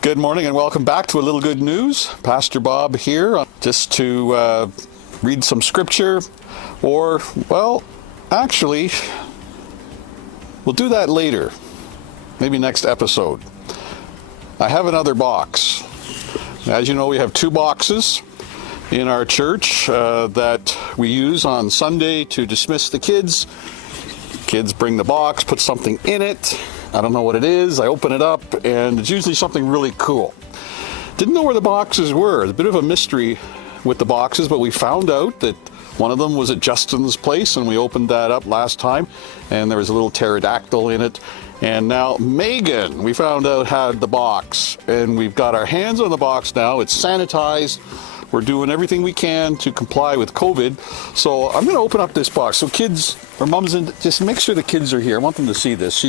Good morning and welcome back to A Little Good News. Pastor Bob here, just to read some scripture, or, well, actually, we'll do that later, maybe next episode. I have another box. As you know, we have two boxes in our church that we use on Sunday to dismiss the kids. Kids bring the box, put something in it. I don't know what it is. I open it up, and it's usually something really cool. Didn't know where the boxes were. It's a bit of a mystery with the boxes, but we found out that one of them was at Justin's place, and we opened that up last time, and there was a little pterodactyl in it. And now Megan, we found out, had the box, and we've got our hands on the box now. It's sanitized. We're doing everything we can to comply with COVID. So I'm going to open up this box. So kids or mums, just make sure the kids are here. I want them to see this.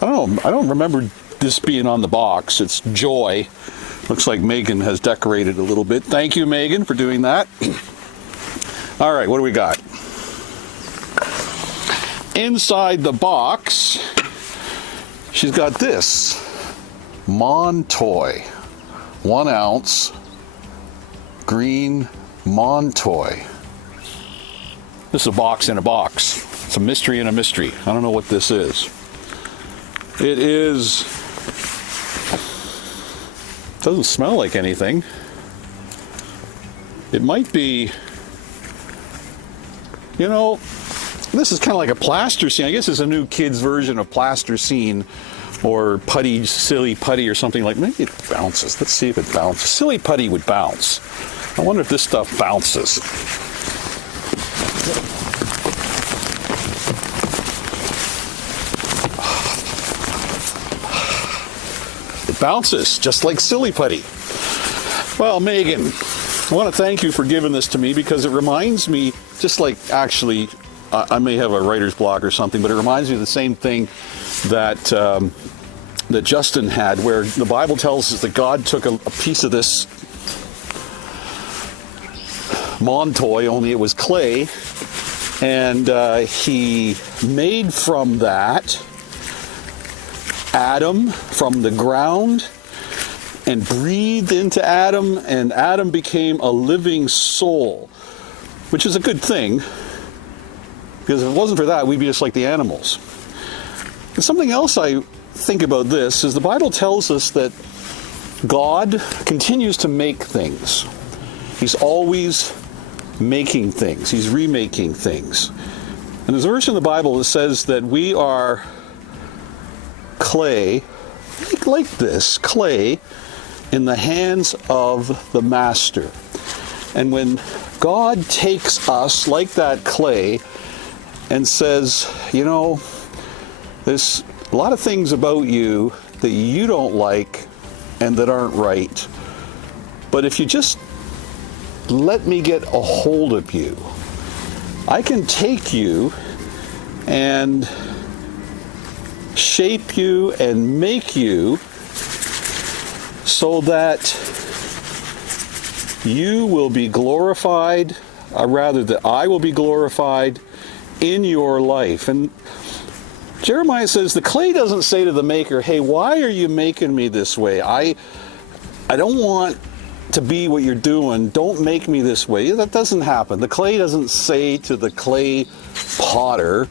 I don't remember this being on the box. It's Joy. Looks like Megan has decorated a little bit. Thank you, Megan, for doing that. All right, what do we got? Inside the box, she's got this Montoy, 1 ounce. Green Montoy. This is a box in a box. It's a mystery in a mystery. I don't know what this is. It doesn't smell like anything. It might be, this is kind of like a plasticine. I guess it's a new kids version of plasticine or putty, silly putty or something like. Maybe it bounces. Let's see if it bounces. Silly putty would bounce. I wonder if this stuff bounces. It bounces, just like silly putty. Well, Megan, I want to thank you for giving this to me because it reminds me, just like actually, I may have a writer's block or something, but it reminds me of the same thing that Justin had, where the Bible tells us that God took a piece of this Montoy, only it was clay, and he made from that Adam from the ground and breathed into Adam, and Adam became a living soul, which is a good thing, because if it wasn't for that, we'd be just like the animals. And something else I think about this is the Bible tells us that God continues to make things. He's always making things. He's remaking things. And there's a verse in the Bible that says that we are clay, like this, clay in the hands of the master. And when God takes us like that clay and says, there's a lot of things about you that you don't like and that aren't right. But if you just let me get a hold of you, I can take you and shape you and make you so that you will be glorified, or rather that I will be glorified in your life. And Jeremiah says the clay doesn't say to the maker, hey, why are you making me this way? I don't want to be what you're doing. Don't make me this way. That doesn't happen. The clay doesn't say to the clay potter,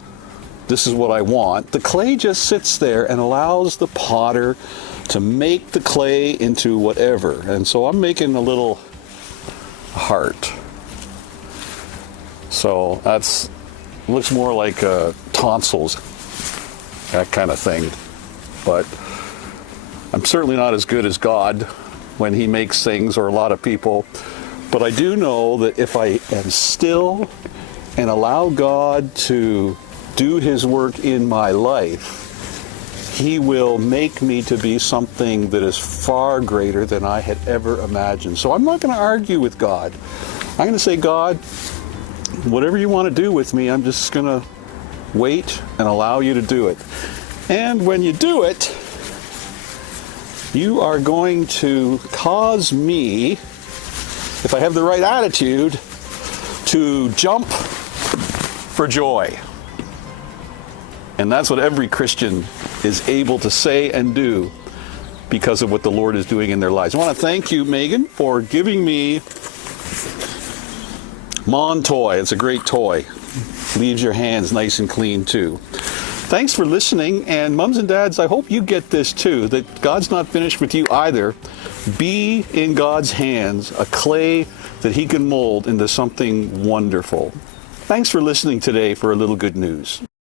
this is what I want. The clay just sits there and allows the potter to make the clay into whatever. And so I'm making a little heart. So looks more like tonsils, that kind of thing. But I'm certainly not as good as God when he makes things, or a lot of people. But I do know that if I am still and allow God to do his work in my life, he will make me to be something that is far greater than I had ever imagined. So I'm not going to argue with God. I'm going to say, God, whatever you want to do with me, I'm just going to wait and allow you to do it. And when you do it, you are going to cause me, if I have the right attitude, to jump for joy. And that's what every Christian is able to say and do because of what the Lord is doing in their lives. I want to thank you, Megan, for giving me Mon Toy. It's a great toy. Leaves your hands nice and clean, too. Thanks for listening, and mums and dads, I hope you get this too, that God's not finished with you either. Be in God's hands, a clay that he can mold into something wonderful. Thanks for listening today for A Little Good News.